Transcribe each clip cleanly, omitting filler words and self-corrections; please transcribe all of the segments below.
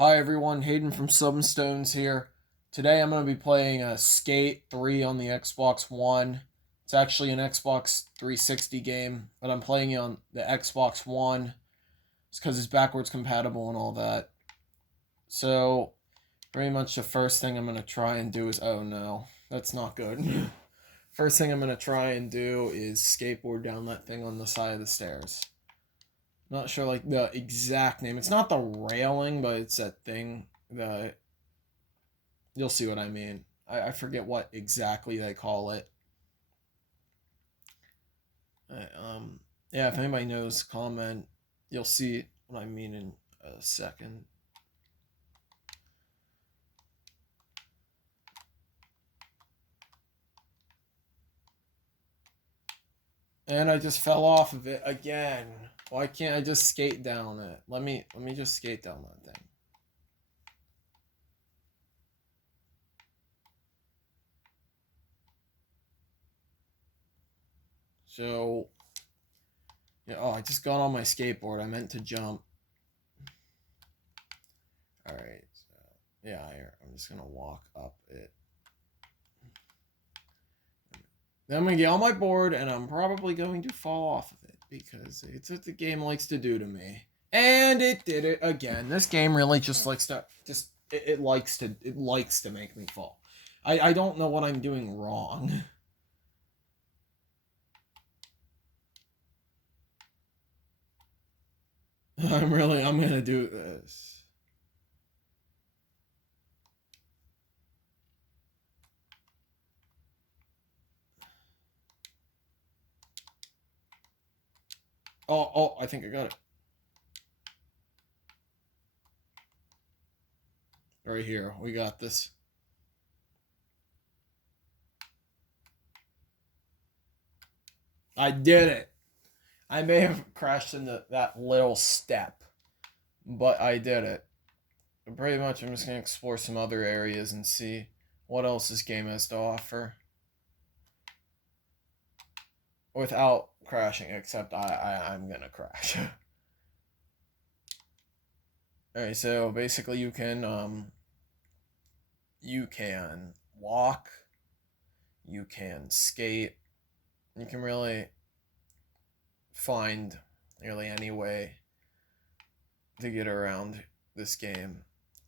Hi everyone, Hayden from Substones here. Today I'm going to be playing Skate 3 on the Xbox One. It's actually an Xbox 360 game, but I'm playing it on the Xbox One. It's because it's backwards compatible and all that. So, pretty much the first thing I'm going to try and do is... Oh no, that's not good. First thing I'm going to try and do is skateboard down that thing on the side of the stairs. Not sure like the exact name. It's not the railing, but it's that thing. You'll see what I mean. I forget what exactly they call it. Yeah, if anybody knows, comment. You'll see what I mean in a second. And I just fell off of it again. Why can't I just skate down it? Let me just skate down that thing. So, yeah, oh, I just got on my skateboard. I meant to jump. All right. So, yeah, I'm just gonna walk up it. Then I'm gonna get on my board, and I'm probably going to fall off of it because it's what the game likes to do to me. And it did it again. This game really just likes to it likes to make me fall. I don't know what I'm doing wrong. I'm gonna do this. Oh, I think I got it. Right here. We got this. I did it. I may have crashed into that little step, but I did it. Pretty much, I'm just gonna explore some other areas and see what else this game has to offer without crashing. Except I'm gonna crash. All right, so basically, you can walk, you can skate, you can really find nearly any way to get around this game.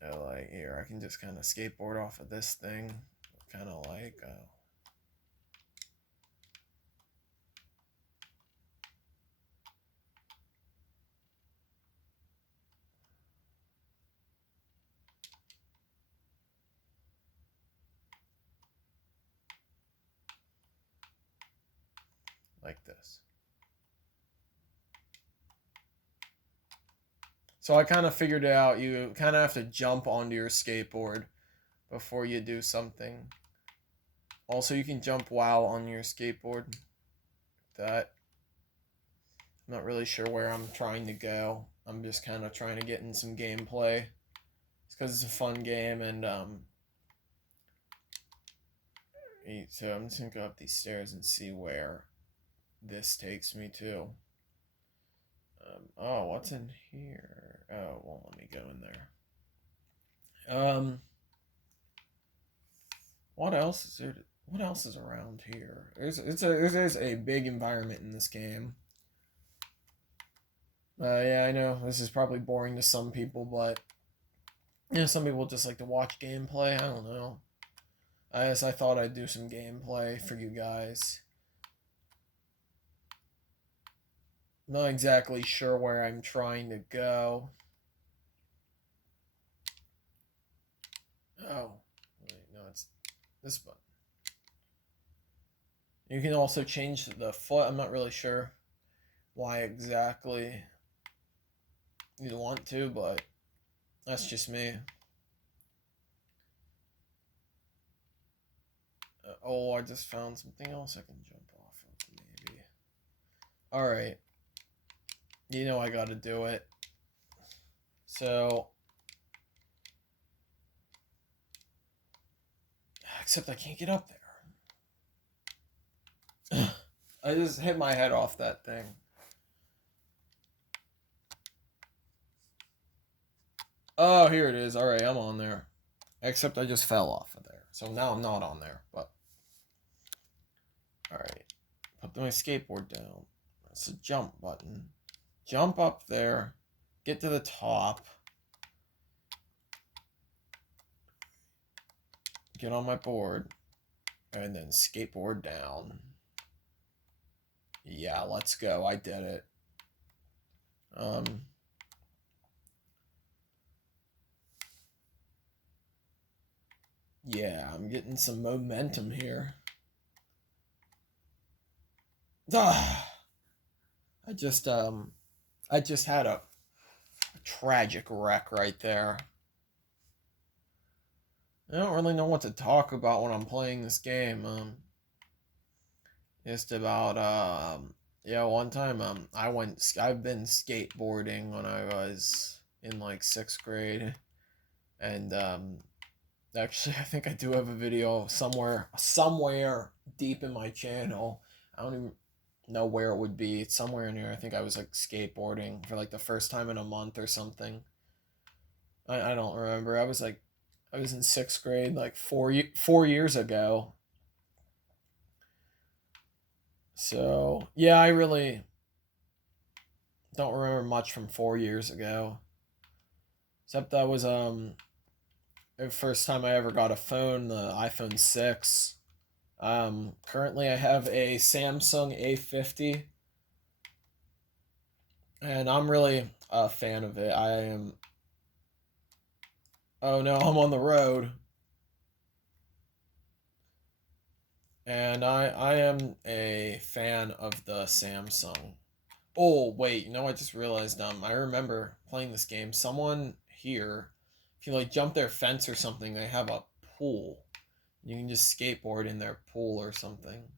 Like here, I can just kind of skateboard off of this thing, kind of like this. So I kind of figured it out. You kind of have to jump onto your skateboard before you do something. Also, you can jump while on your skateboard. That I'm not really sure where I'm trying to go. I'm just kind of trying to get in some gameplay. It's because it's a fun game, and so I'm just gonna go up these stairs and see where this takes me to. Oh, what's in here? Oh, well, let me go in there. What else is there? What else is around here? There's a big environment in this game. Yeah, I know this is probably boring to some people, but some people just like to watch gameplay. I don't know. I guess I thought I'd do some gameplay for you guys. Not exactly sure where I'm trying to go. Oh, wait, no, it's this button. You can also change the foot. I'm not really sure why exactly you want to, but that's just me. Oh, I just found something else I can jump off of, maybe. Alright. You know I gotta do it. So... Except I can't get up there. I just hit my head off that thing. Oh, here it is. All right, I'm on there. Except I just fell off of there. So now I'm not on there. But all right, put my skateboard down. That's the jump button. Jump up there. Get to the top. Get on my board. And then skateboard down. Yeah, let's go. I did it. Yeah, I'm getting some momentum here. Ah, I just had a tragic wreck right there. I don't really know what to talk about when I'm playing this game. Just about yeah, one time I've been skateboarding when I was in like 6th grade, and actually I think I do have a video somewhere deep in my channel. I don't even know where it would be. It's somewhere in here. I think I was like skateboarding for like the first time in a month or something. I don't remember. I was in 6th grade like 4 years ago. So yeah, I really don't remember much from 4 years ago. Except that was the first time I ever got a phone, the iPhone 6. Currently I have a Samsung A50, and I'm really a fan of it. I am. Oh no, I'm on the road. And I am a fan of the Samsung. Oh wait, I just realized I remember playing this game. Someone here, if you like jump their fence or something, they have a pool. You can just skateboard in their pool or something.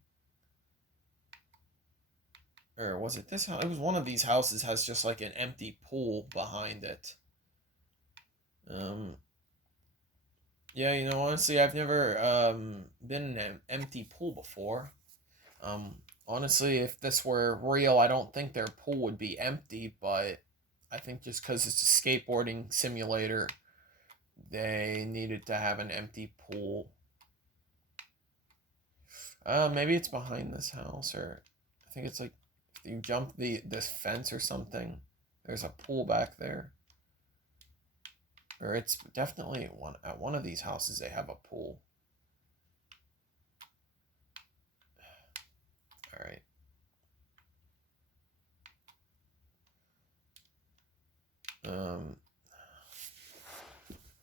Or was it this house? It was one of these houses has just like an empty pool behind it. Yeah, honestly, I've never been in an empty pool before. Honestly, if this were real, I don't think their pool would be empty, but I think just because it's a skateboarding simulator, they needed to have an empty pool. Maybe it's behind this house, or I think it's like if you jump this fence or something, there's a pool back there. Or it's definitely at one of these houses they have a pool. All right.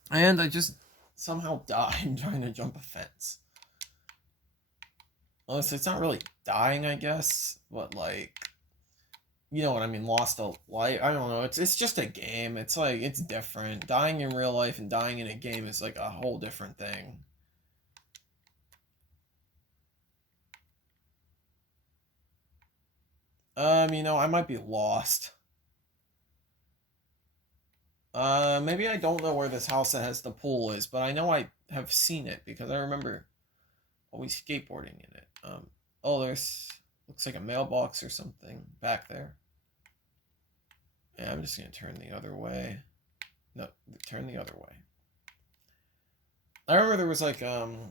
And I just somehow died trying to jump a fence. Honestly, it's not really dying, I guess, but like, you know what I mean, lost a life. I don't know. It's just a game. It's like it's different. Dying in real life and dying in a game is like a whole different thing. I might be lost. Maybe I don't know where this house that has the pool is, but I know I have seen it because I remember always skateboarding in it. Oh, there's looks like a mailbox or something back there. Yeah, I'm just gonna turn the other way. No, turn the other way. I remember there was like another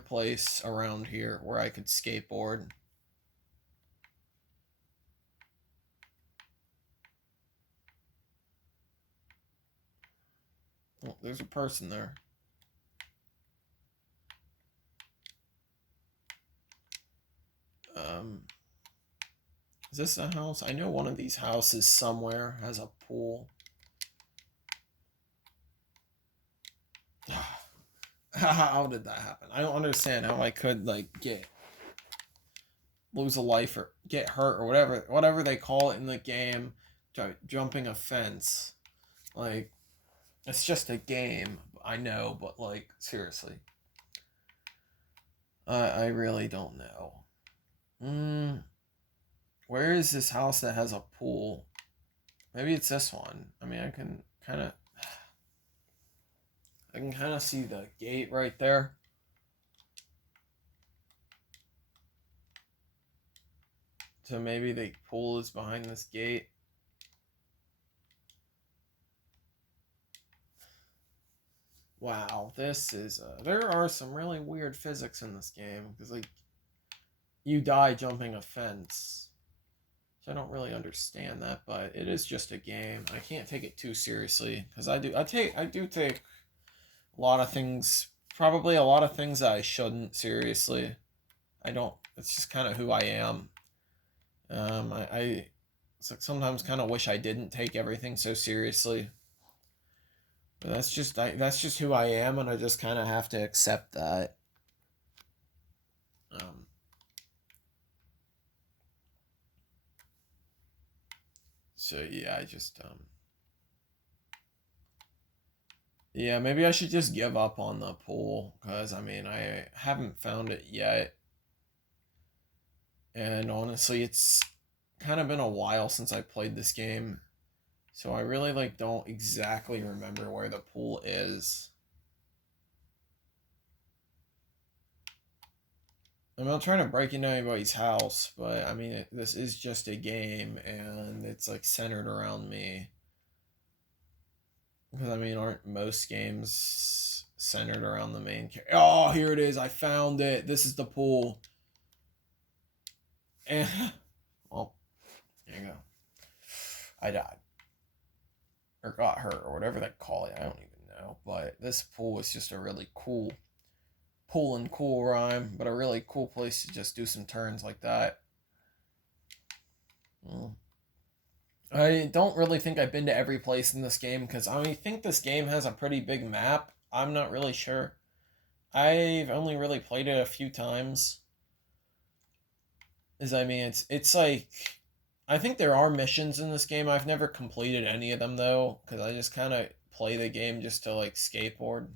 place around here where I could skateboard. Oh, there's a person there. Is this a house? I know one of these houses somewhere has a pool. How did that happen? I don't understand how I could like lose a life or get hurt or whatever they call it in the game, jumping a fence. Like it's just a game. I know, but like seriously, I really don't know. Where is this house that has a pool? Maybe it's this one. I mean, I can kind of see the gate right there. So maybe the pool is behind this gate. Wow, this is there are some really weird physics in this game because like you die jumping a fence. So I don't really understand that, but it is just a game. I can't take it too seriously because I do take a lot of things, probably a lot of things that I shouldn't seriously. I don't. It's just kind of who I am. I it's like sometimes kind of wish I didn't take everything so seriously. But that's just who I am, and I just kind of have to accept that. Um, so yeah, yeah, maybe I should just give up on the pool because I mean I haven't found it yet, and honestly, it's kind of been a while since I played this game, so I really like don't exactly remember where the pool is. I'm not trying to break into anybody's house, but I mean this is just a game, and it's like centered around me. Because I mean, aren't most games centered around the main character? Oh, here it is! I found it. This is the pool. And well, there you go. I died or got hurt or whatever they call it. I don't even know. But this pool is just a really cool pool and cool rhyme, but a really cool place to just do some turns like that. Mm. I don't really think I've been to every place in this game because I think this game has a pretty big map. I'm not really sure. I've only really played it a few times. I mean, it's like I think there are missions in this game. I've never completed any of them though, because I just kind of play the game just to like skateboard.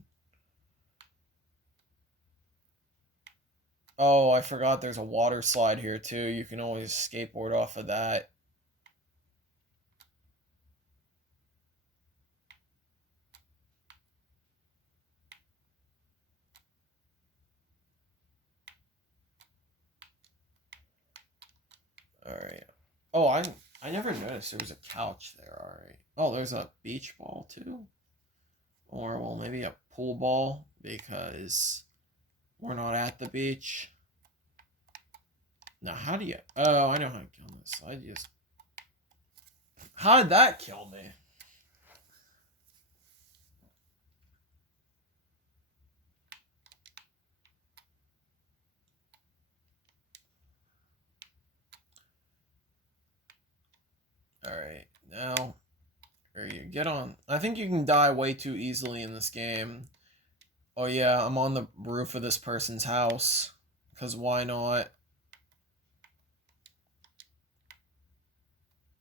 Oh, I forgot there's a water slide here too. You can always skateboard off of that. All right. Oh, I never noticed there was a couch there. All right. Oh, there's a beach ball too, or well, maybe a pool ball because we're not at the beach. Now, how do you? Oh, I know how to kill this. I just. How did that kill me? All right, now, or you get on. I think you can die way too easily in this game. Oh yeah, I'm on the roof of this person's house. Cause why not?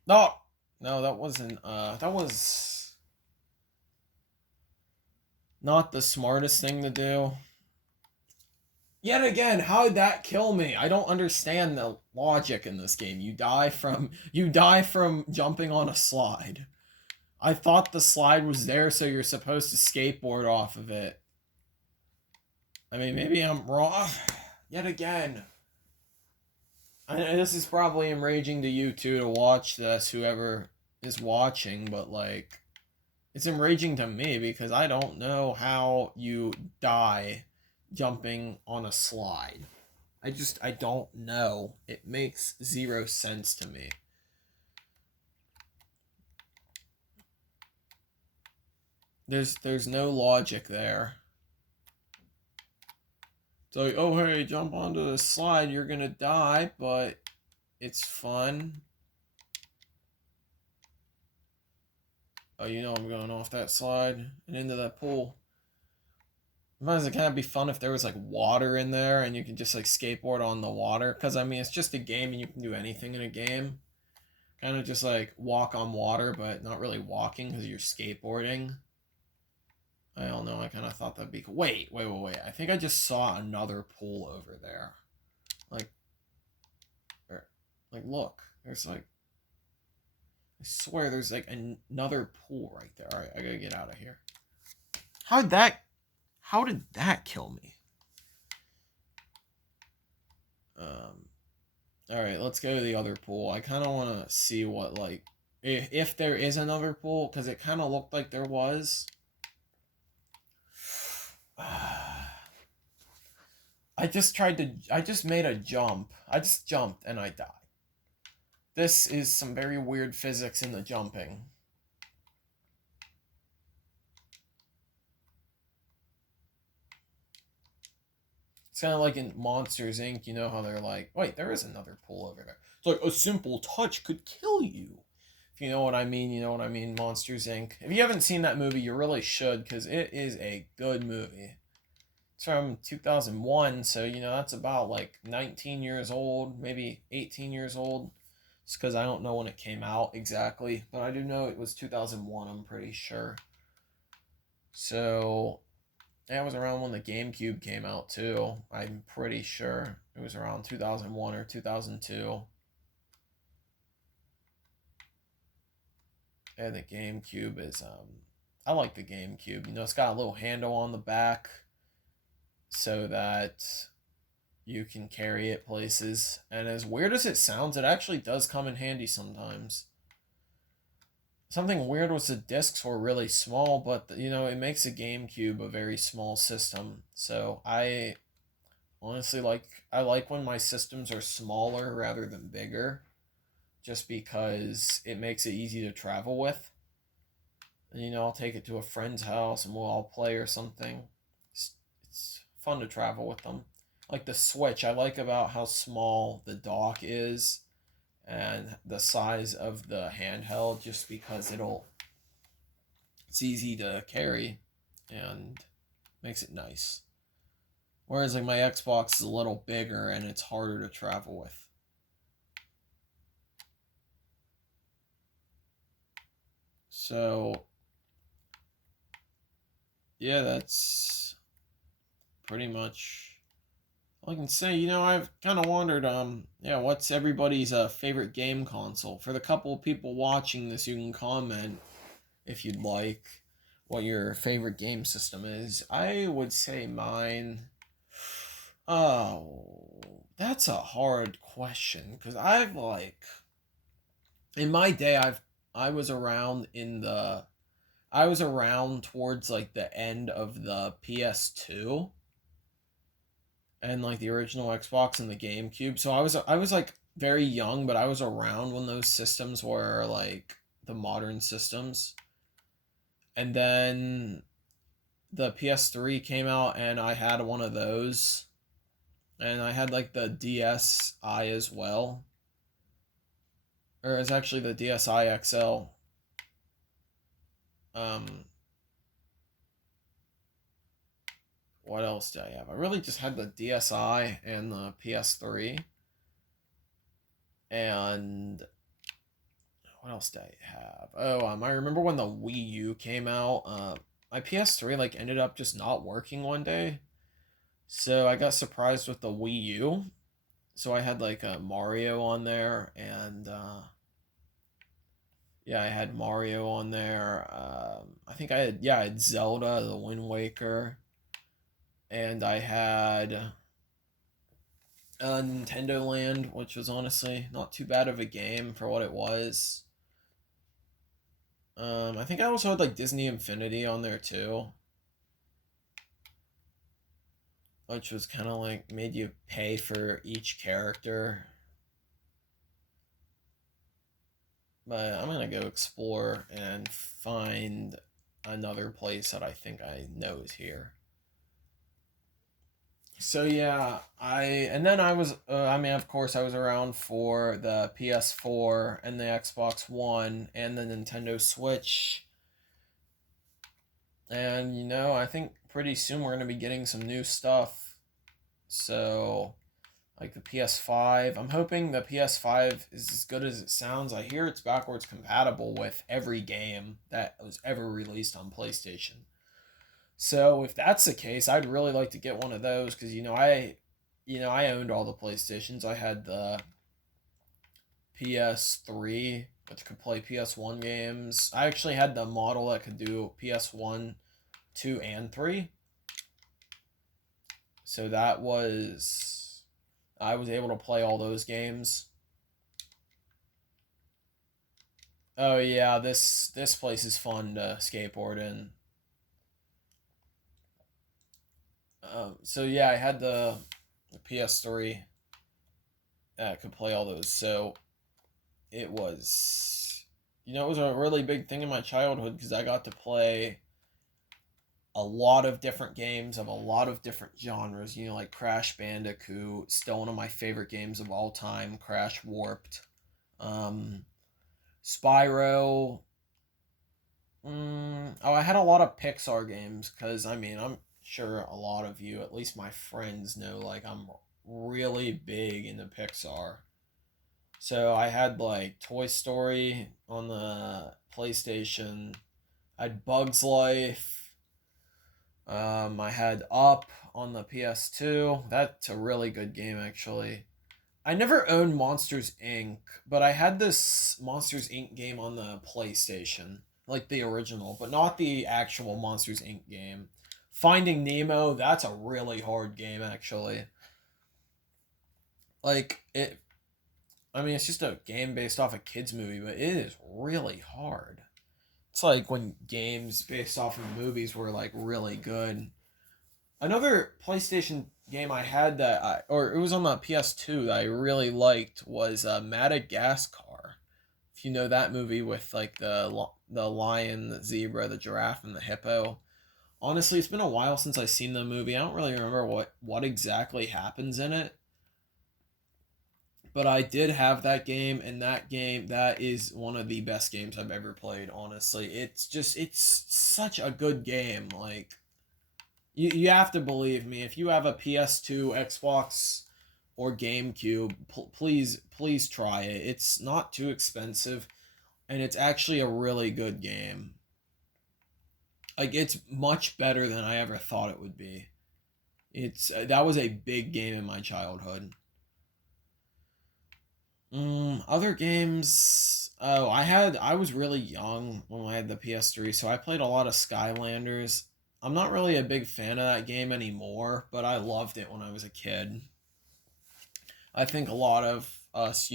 No, no, that wasn't. That was not the smartest thing to do. Yet again, how did that kill me? I don't understand the logic in this game. You die from jumping on a slide. I thought the slide was there so you're supposed to skateboard off of it. I mean, maybe I'm wrong. Yet again. This is probably enraging to you too to watch this, whoever is watching, but like, it's enraging to me because I don't know how you die jumping on a slide. I don't know. It makes zero sense to me. There's no logic there. It's like, oh hey, jump onto the slide, you're gonna die, but it's fun. Oh, you know I'm going off that slide and into that pool. Sometimes it kind of be fun if there was like water in there and you can just like skateboard on the water. Because I mean, it's just a game and you can do anything in a game. Kind of just like walk on water, but not really walking because you're skateboarding. I don't know. I kind of thought that'd be cool. Wait. I think I just saw another pool over there. Like, look. There's like, I swear there's like another pool right there. All right, I gotta get out of here. How did that? How did that kill me? All right, let's go to the other pool. I kind of want to see what like if there is another pool because it kind of looked like there was. I just made a jump. I just jumped and I died. This is some very weird physics in the jumping. It's kind of like in Monsters Inc. You know how they're like, wait, there is another pool over there. It's like a simple touch could kill you. If you know what I mean, you know what I mean. Monsters Inc. If you haven't seen that movie, you really should, because it is a good movie. It's from 2001, so you know that's about like 19 years old, maybe 18 years old. It's because I don't know when it came out exactly, but I do know it was 2001. I'm pretty sure. So that was around when the GameCube came out too. I'm pretty sure it was around 2001 or 2002. And the GameCube is I like the GameCube. You know, it's got a little handle on the back so that you can carry it places. And as weird as it sounds, it actually does come in handy sometimes. Something weird was the discs were really small, but you know, it makes a GameCube a very small system. So I honestly I like when my systems are smaller rather than bigger, just because it makes it easy to travel with. And you know, I'll take it to a friend's house and we'll all play or something. It's fun to travel with them. Like the Switch, I like about how small the dock is and the size of the handheld, just because it's easy to carry and makes it nice. Whereas like my Xbox is a little bigger and it's harder to travel with. So yeah, that's pretty much all I can say. You know, I've kind of wondered, yeah, what's everybody's favorite game console? For the couple of people watching this, you can comment if you'd like what your favorite game system is. I would say mine. Oh, that's a hard question because I've like in my day I was around in the I was around towards like the end of the PS2 and like the original Xbox and the GameCube. So I was like very young, but I was around when those systems were like the modern systems. And then the PS3 came out and I had one of those. And I had like the DSi as well. Or it's actually the DSi XL. Um what else did I have? I really just had the DSi and the PS3. And what else did I have? Oh, I remember when the Wii U came out. My PS3 like ended up just not working one day, so I got surprised with the Wii U. So I had like a Mario on there, and yeah, I had Mario on there. I think I had Zelda, the Wind Waker, and I had Nintendo Land, which was honestly not too bad of a game for what it was. I think I also had like Disney Infinity on there too, which was kind of like made you pay for each character. But I'm gonna go explore and find another place that I think I know is here. So yeah, and then I was I mean of course I was around for the PS4 and the Xbox One and the Nintendo Switch. And you know, I think pretty soon we're going to be getting some new stuff. So like the PS5, I'm hoping the PS5 is as good as it sounds. I hear it's backwards compatible with every game that was ever released on PlayStation. So if that's the case, I'd really like to get one of those because I owned all the PlayStations. I had the PS3, which could play PS1 games. I actually had the model that could do PS1, 2, and 3. So I was able to play all those games. Oh yeah, this place is fun to skateboard in. So yeah, I had the PS3 that could play all those. So it was, it was a really big thing in my childhood because I got to play a lot of different games of a lot of different genres. Like Crash Bandicoot, still one of my favorite games of all time. Crash Warped, um, Spyro. Oh, I had a lot of Pixar games because I'm sure a lot of you, at least my friends, know like I'm really big into Pixar. So I had like Toy Story on the PlayStation. I had Bugs Life. I had Up on the PS2. That's a really good game, actually. I never owned Monsters Inc., but I had this Monsters Inc. game on the PlayStation, like the original, but not the actual Monsters Inc. game. Finding Nemo, that's a really hard game, actually. Like, it's just a game based off a kid's movie, but it is really hard. It's like when games based off of movies were like really good. Another PlayStation game I had or it was on the PS2 that I really liked was Madagascar. If you know that movie with like the lion, the zebra, the giraffe, and the hippo. Honestly, it's been a while since I've seen the movie. I don't really remember what exactly happens in it, but I did have that game, and that is one of the best games I've ever played. Honestly, it's such a good game. Like you have to believe me. If you have a PS2, Xbox, or GameCube, please try it. It's not too expensive, and it's actually a really good game. Like it's much better than I ever thought it would be. It's that was a big game in my childhood. Other games. Oh, I was really young when I had the PS3, so I played a lot of Skylanders. I'm not really a big fan of that game anymore, but I loved it when I was a kid. I think a lot of us,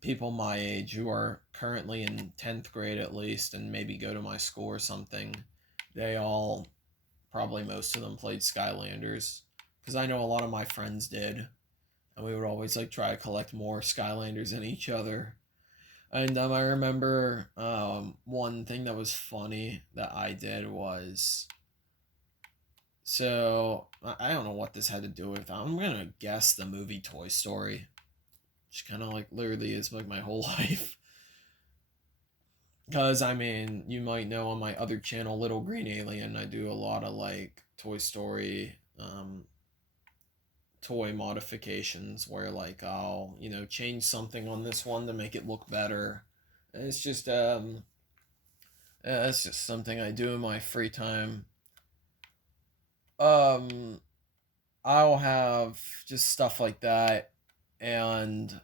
people my age who are currently in 10th grade at least, and maybe go to my school or something, they all, probably most of them, played Skylanders. Because I know a lot of my friends did. And we would always like try to collect more Skylanders than each other. And I remember one thing that was funny that I did was, so I don't know what this had to do with. I'm gonna guess the movie Toy Story, which kind of like literally is like my whole life. Because you might know on my other channel, Little Green Alien, I do a lot of like Toy Story toy modifications where like I'll change something on this one to make it look better. It's just it's just something I do in my free time. Um I'll have just stuff like that, and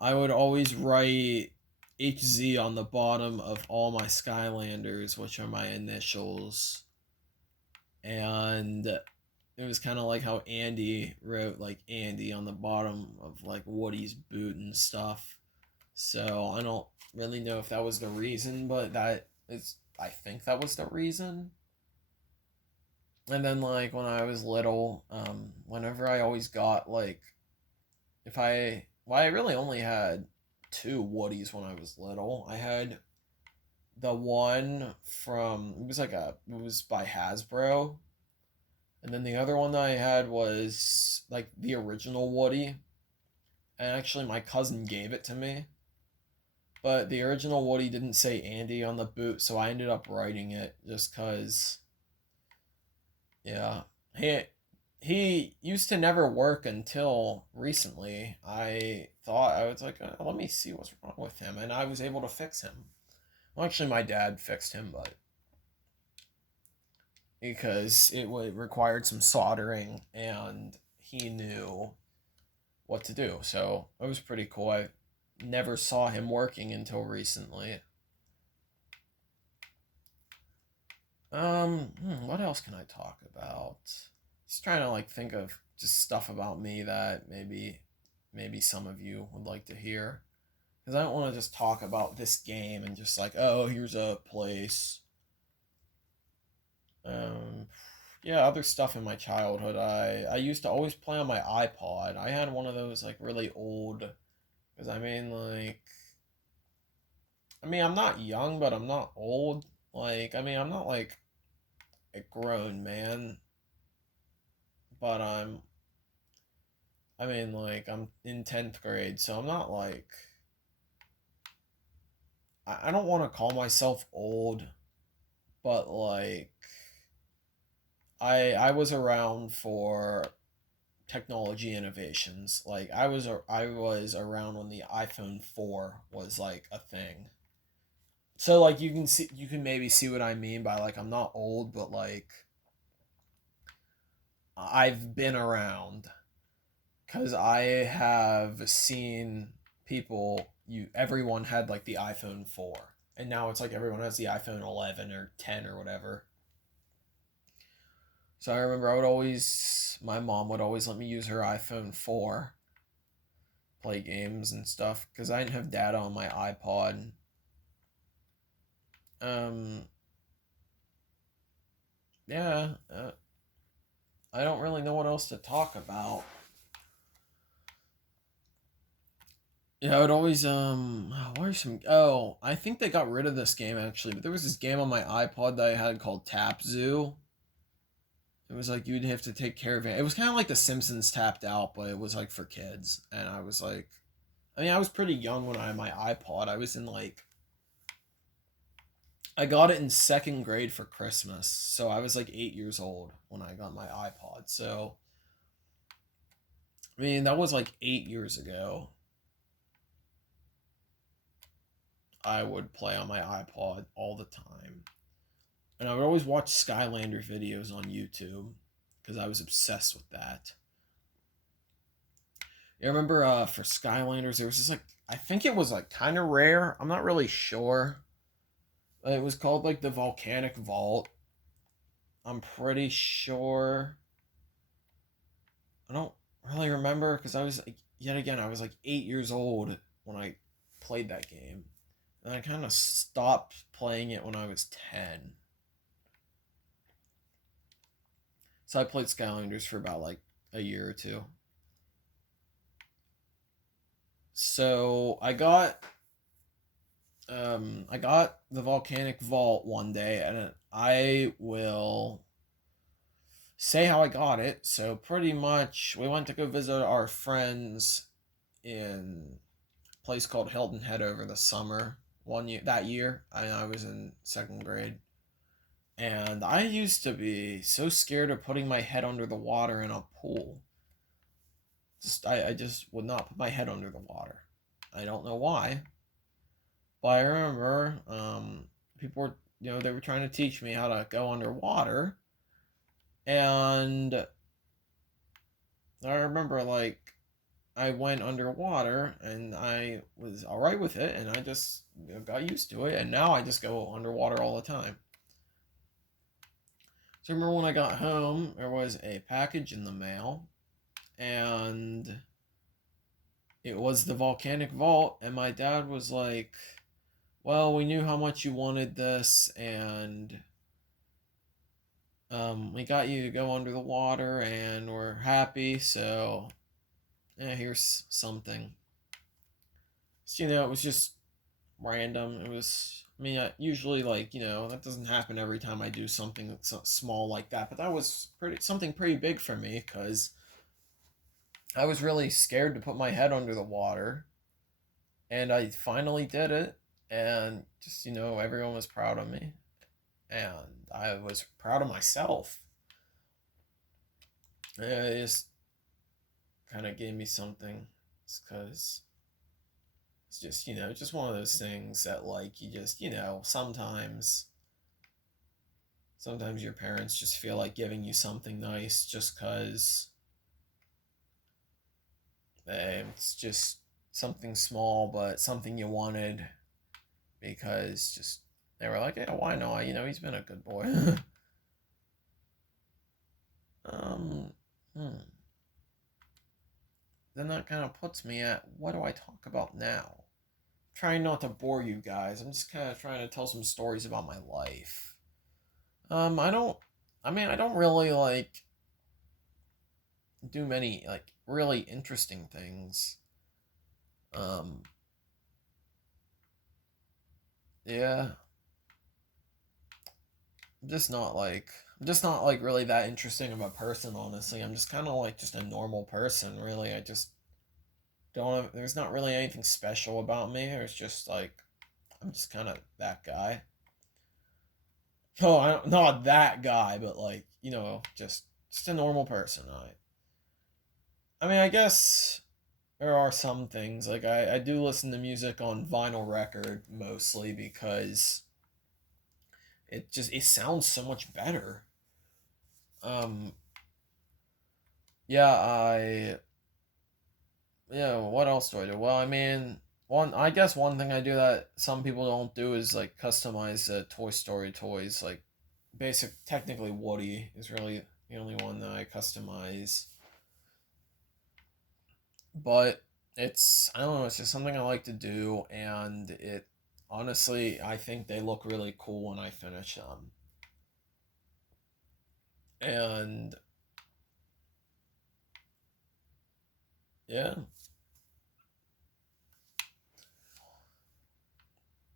I would always write HZ on the bottom of all my Skylanders, which are my initials. And it was kind of like how Andy wrote like Andy on the bottom of like Woody's boot and stuff. So I don't really know if that was the reason, but I think that was the reason. And then like when I was little, whenever I always got like, if I well, I really only had two Woodies when I was little. I had the one from, it was by Hasbro, and then the other one that I had was like the original Woody. And actually my cousin gave it to me. But the original Woody didn't say Andy on the boot, so I ended up writing it just cuz yeah. He used to never work until recently. I was like, let me see what's wrong with him, and I was able to fix him. Well, actually, my dad fixed him, but because required some soldering, and he knew what to do, so it was pretty cool. I never saw him working until recently. What else can I talk about? Just trying to like think of just stuff about me that maybe some of you would like to hear. Because I don't want to just talk about this game and just like, oh, here's a place. Um, yeah, other stuff in my childhood. I used to always play on my iPod. I had one of those like really old, because I'm not young, but I'm not old. I'm not like a grown man, but I'm in 10th grade, so I'm not like, I don't want to call myself old, but like, I was around for technology innovations. Like I was around when the iPhone 4 was like a thing. So like you can maybe see what I mean by like I'm not old, but like I've been around cuz I have seen people you everyone had like the iPhone 4 and now it's like everyone has the iPhone 11 or 10 or whatever. So I remember my mom would always let me use her iPhone 4 play games and stuff because I didn't have data on my iPod. Um, yeah, I don't really know what else to talk about. Yeah, I would always what are some? Oh, I think they got rid of this game actually, but there was this game on my iPod that I had called Tap Zoo. It was like you'd have to take care of it. It was kind of like The Simpsons tapped out, but it was like for kids. And I was like, I was pretty young when I had my iPod. I was in like I got it in second grade for Christmas. So I was like 8 years old when I got my iPod. So, that was like 8 years ago. I would play on my iPod all the time. And I would always watch Skylander videos on YouTube because I was obsessed with that. I remember for Skylanders, there was this like, I think it was like kind of rare. I'm not really sure. It was called like the Volcanic Vault. I'm pretty sure. I don't really remember because yet again, I was like 8 years old when I played that game. And I kind of stopped playing it when I was 10. So I played Skylanders for about like a year or two. So I got the Volcanic Vault one day and I will say how I got it. So pretty much we went to go visit our friends in a place called Hilton Head over the summer. One year that year, I was in second grade. And I used to be so scared of putting my head under the water in a pool. I just would not put my head under the water. I don't know why. But I remember people were, they were trying to teach me how to go underwater. And I remember, like, I went underwater and I was all right with it. And I just got used to it. And now I just go underwater all the time. So I remember when I got home, there was a package in the mail. And it was the Volcanic Vault. And my dad was like, well, we knew how much you wanted this, and we got you to go under the water, and we're happy. So, yeah, here's something. So, it was just random. It was, usually like that doesn't happen every time I do something that's small like that, but that was something pretty big for me because I was really scared to put my head under the water, and I finally did it, and just everyone was proud of me and I was proud of myself. It just kind of gave me something. It's because it's just, just one of those things that, like, you just, sometimes your parents just feel like giving you something nice just because it's just something small, but something you wanted because just they were like, yeah, why not? He's been a good boy. um, hmm. Then that kind of puts me at what do I talk about now? Trying not to bore you guys. I'm just kind of trying to tell some stories about my life. I don't. I mean, I don't really like do many like really interesting things. Um, yeah, I'm just not like really that interesting of a person, honestly. I'm just kind of like just a normal person, really. I just don't have, there's not really anything special about me. It's just like I'm just kind of that guy. Oh, not that guy, but like, just a normal person. I mean, I guess there are some things like I do listen to music on vinyl record mostly because it sounds so much better. Um yeah, what else do I do? Well, I mean, I guess one thing I do that some people don't do is like customize Toy Story toys. Like technically Woody is really the only one that I customize. But I don't know, it's just something I like to do, and it honestly, I think they look really cool when I finish them. And yeah.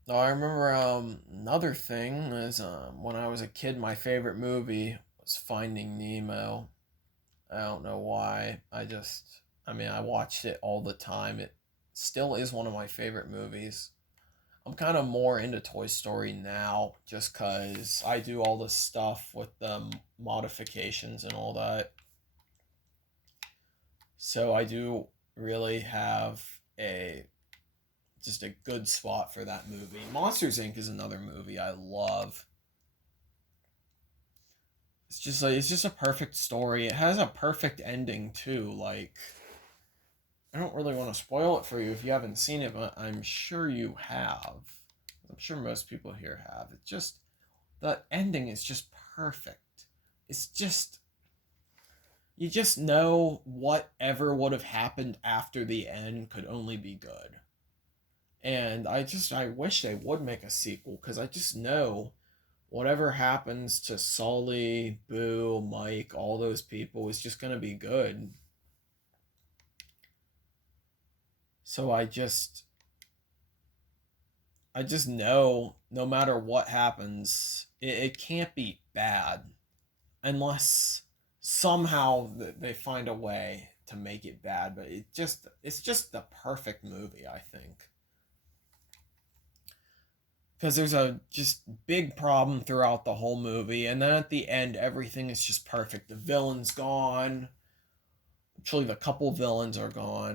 No, I remember another thing is when I was a kid, my favorite movie was Finding Nemo. I don't know why. I mean, I watched it all the time. It still is one of my favorite movies. I'm kind of more into Toy Story now just because I do all this stuff with the modifications and all that. So I do really have a just a good spot for that movie. Monsters Inc. is another movie I love. It's just a perfect story. It has a perfect ending too. Like I don't really want to spoil it for you if you haven't seen it, but I'm sure you have. I'm sure most people here have. It's just the ending is just perfect. It's just you just know whatever would have happened after the end could only be good. And I wish they would make a sequel because I just know whatever happens to Sully, Boo, Mike, all those people is just gonna be good. So I just know no matter what happens, it can't be bad unless somehow they find a way to make it bad. But it's just the perfect movie, I think. Because there's a just big problem throughout the whole movie, and then at the end, everything is just perfect. The villain's gone. Actually, the couple villains are gone.